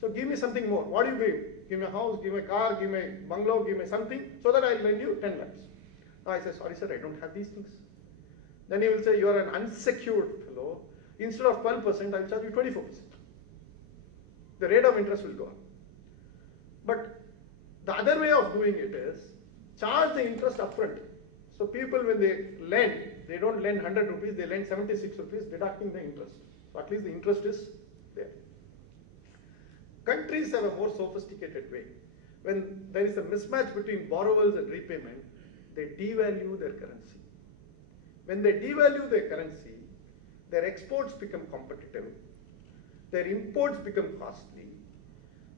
So give me something more. What do you give? Give me a house, give me a car, give me a bungalow, give me something, so that I'll lend you 10 lakhs. Now I say, sorry sir, I don't have these things. Then he will say, you are an unsecured fellow. Instead of 12%, I'll charge you 24%. The rate of interest will go up. But the other way of doing it is, charge the interest upfront. So people, when they lend, they don't lend 100 rupees, they lend 76 rupees, deducting the interest. So at least the interest is there. Countries have a more sophisticated way. When there is a mismatch between borrowals and repayment, they devalue their currency. When they devalue their currency, their exports become competitive, their imports become costly,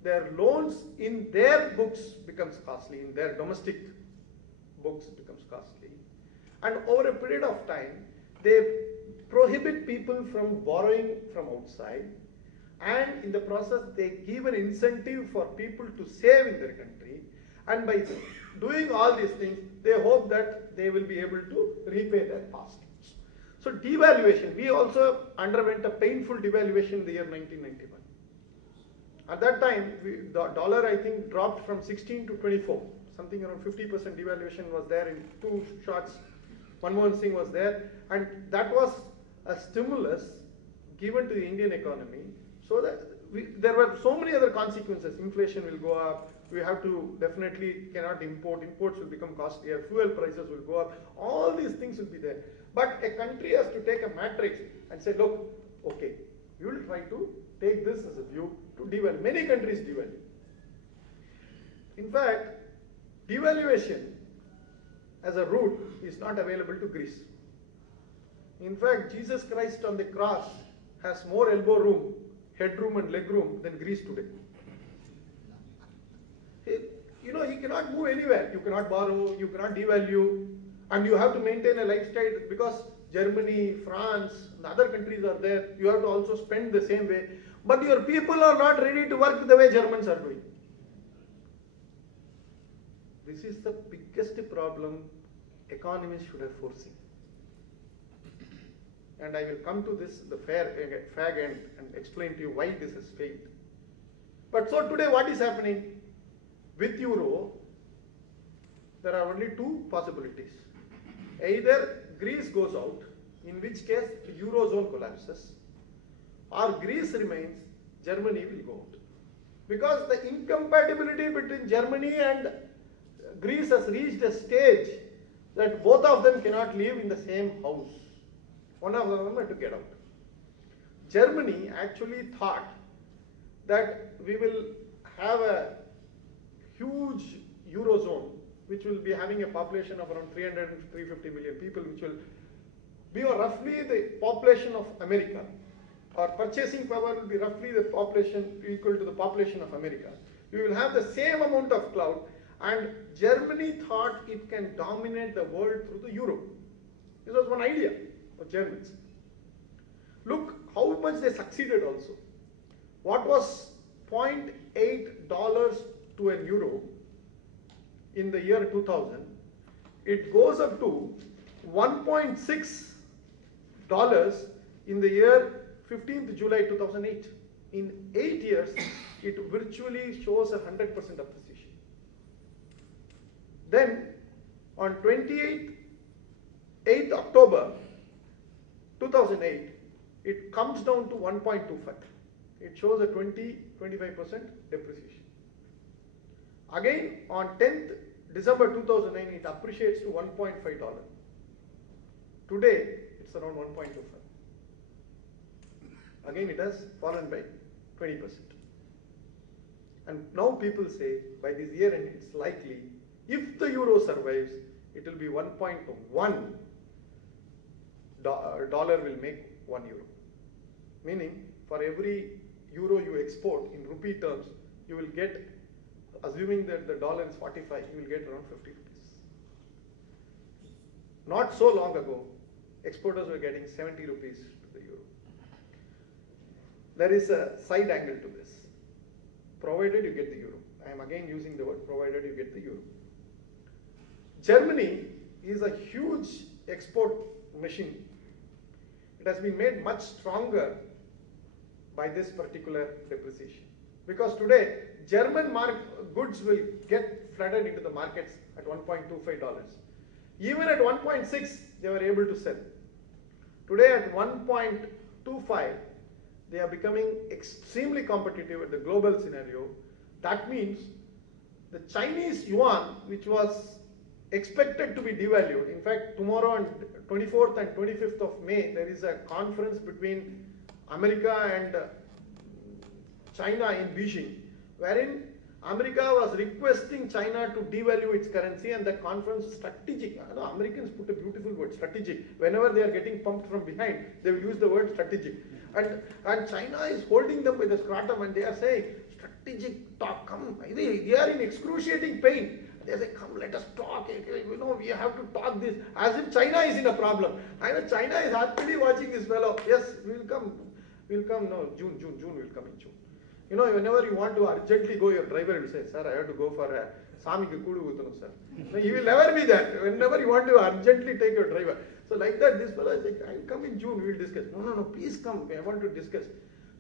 their loans in their books becomes costly, in their domestic books becomes costly, and over a period of time, they prohibit people from borrowing from outside, and in the process, they give an incentive for people to save in their country, and by doing all these things, they hope that they will be able to repay their past loans. So devaluation, we also underwent a painful devaluation in the year 1991. At that time, the dollar, I think, dropped from 16 to 24. Something around 50% devaluation was there in two shots. Manmohan Singh was there, and that was a stimulus given to the Indian economy, so that there were so many other consequences. Inflation will go up. We have to definitely cannot import. Imports will become costlier. Fuel prices will go up. All these things will be there. But a country has to take a matrix and say, look, okay, we will try to take this as a view to devalue. Many countries devalue. In fact, devaluation as a route is not available to Greece. In fact, Jesus Christ on the cross has more elbow room, headroom and leg room than Greece today. He cannot move anywhere. You cannot borrow, you cannot devalue, and you have to maintain a lifestyle because Germany, France, and other countries are there. You have to also spend the same way. But your people are not ready to work the way Germans are doing. This is the biggest problem economists should have foreseen. And I will come to this, the fag end, and explain to you why this has failed. But so today what is happening? With euro, there are only two possibilities. Either Greece goes out, in which case the eurozone collapses, or Greece remains, Germany will go out. Because the incompatibility between Germany and Greece has reached a stage that both of them cannot live in the same house. One of them had to get out. Germany actually thought that we will have a huge eurozone which will be having a population of around 300 to 350 million people, which will be roughly the population of America. Our purchasing power will be roughly the population equal to the population of America. We will have the same amount of clout, and Germany thought it can dominate the world through the euro. This was one idea of Germans. Look how much they succeeded also. What was $0.8 to an euro in the year 2000, it goes up to $1.6 in the year 15th July 2008. In 8 years, it virtually shows 100% appreciation. Then, on 8th October 2008, it comes down to 1.25. It shows a 20-25% depreciation. Again, on 10th December 2009, it appreciates to $1.5. Today, it's around 1.25. Again, it has fallen by 20%. And now people say, by this year end, it's likely, if the euro survives, it will be 1.1 dollar will make 1 euro. Meaning, for every euro you export in rupee terms, you will get, assuming that the dollar is 45, you will get around 50 rupees. Not so long ago, exporters were getting 70 rupees to the euro. There is a side angle to this. Provided you get the euro. I am again using the word provided you get the euro. Germany is a huge export machine. It has been made much stronger by this particular depreciation. Because today, German goods will get flooded into the markets at $1.25. Even at 1.6, they were able to sell. Today at 1.25, they are becoming extremely competitive at the global scenario. That means the Chinese yuan, which was expected to be devalued. In fact, tomorrow on 24th and 25th of May, there is a conference between America and China in Beijing, wherein America was requesting China to devalue its currency, and the conference strategic. You know, Americans put a beautiful word, strategic. Whenever they are getting pumped from behind, they will use the word strategic. And China is holding them by the scrotum, and they are saying, strategic talk, come. They are in excruciating pain. They say, come, let us talk. You know, we have to talk this. As if China is in a problem. I know China is happily watching this fellow. Yes, we will come. We will come. No, June will come in June. You know, whenever you want to urgently go, your driver will say, sir, I have to go for a Samiku Kudu Utanu, sir. No, he will never be that. Whenever you want to urgently take your driver. So like that, this fellow is like, I will come in June, we will discuss. No, please come. I want to discuss.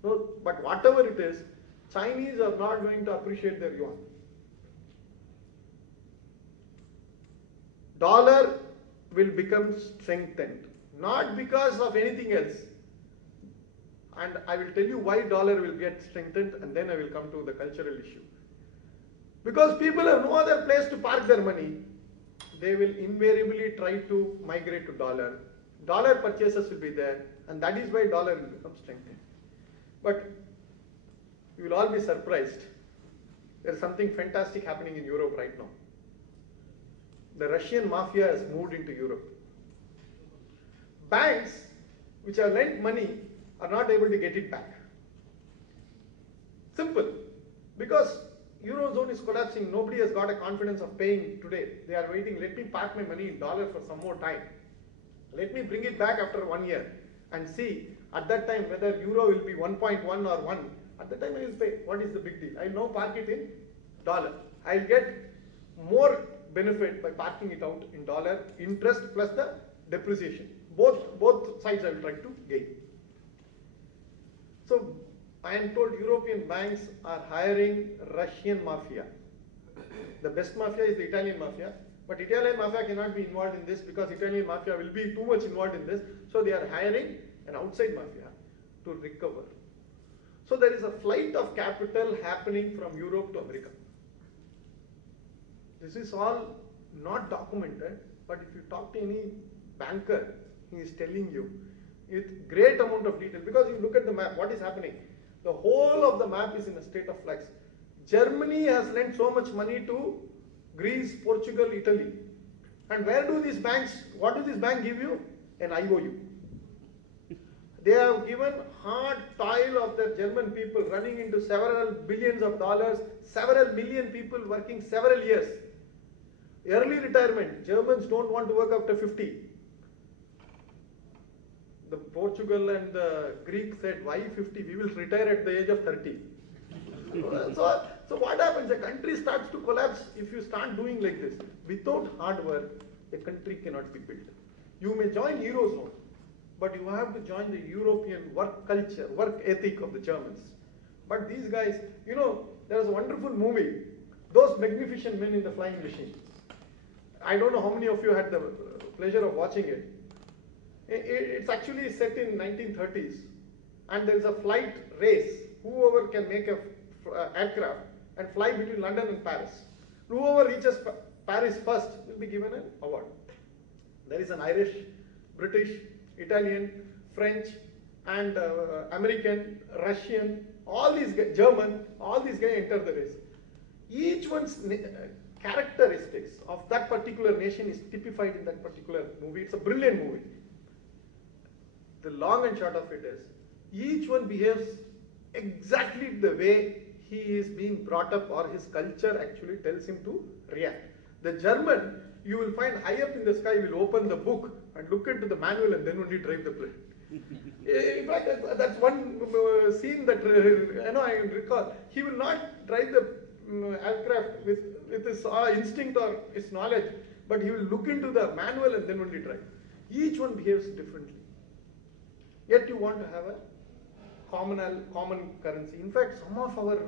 No, but whatever it is, Chinese are not going to appreciate their yuan. Dollar will become strengthened, not because of anything else. And I will tell you why dollar will get strengthened, and then I will come to the cultural issue. Because people have no other place to park their money, they will invariably try to migrate to dollar. Dollar purchases will be there, and that is why dollar will become strengthened. But you will all be surprised. There is something fantastic happening in Europe right now. The Russian mafia has moved into Europe. Banks which have lent money are not able to get it back. Simple. Because Eurozone is collapsing, nobody has got a confidence of paying today. They are waiting, let me park my money in dollar for some more time. Let me bring it back after 1 year and see at that time whether euro will be 1.1 or 1. At that time I will pay. What is the big deal? I will now park it in dollar. I will get more benefit by parking it out in dollar, interest plus the depreciation. Both sides I will try to gain. So I am told European banks are hiring Russian mafia. The best mafia is the Italian mafia, but Italian mafia cannot be involved in this because Italian mafia will be too much involved in this. So they are hiring an outside mafia to recover. So there is a flight of capital happening from Europe to America. This is all not documented, but if you talk to any banker, he is telling you with great amount of detail, because you look at the map, what is happening? The whole of the map is in a state of flux. Germany has lent so much money to Greece, Portugal, Italy. And where do these banks, what does this bank give you? An IOU. They have given hard toil of the German people running into several billions of dollars, several million people working several years. Early retirement, Germans don't want to work after 50. The Portugal and the Greek said, why 50? We will retire at the age of 30. So what happens? A country starts to collapse if you start doing like this. Without hard work, a country cannot be built. You may join Eurozone, but you have to join the European work culture, work ethic of the Germans. But these guys, you know, there was a wonderful movie, Those Magnificent Men in the Flying Machine. I don't know how many of you had the pleasure of watching it. It's actually set in 1930s, and there is a flight race. Whoever can make a aircraft and fly between London and Paris. Whoever reaches Paris first will be given an award. There is an Irish, British, Italian, French, and American, Russian, all these guys, German, all these guys enter the race. Each one's characteristics of that particular nation is typified in that particular movie. It's a brilliant movie. The long and short of it is, each one behaves exactly the way he is being brought up, or his culture actually tells him to react. The German, you will find high up in the sky, will open the book and look into the manual and then only drive the plane. In fact, that's one scene that I recall. He will not drive the aircraft with his instinct or his knowledge, but he will look into the manual and then only drive. Each one behaves differently. Yet you want to have a common currency. In fact, some of our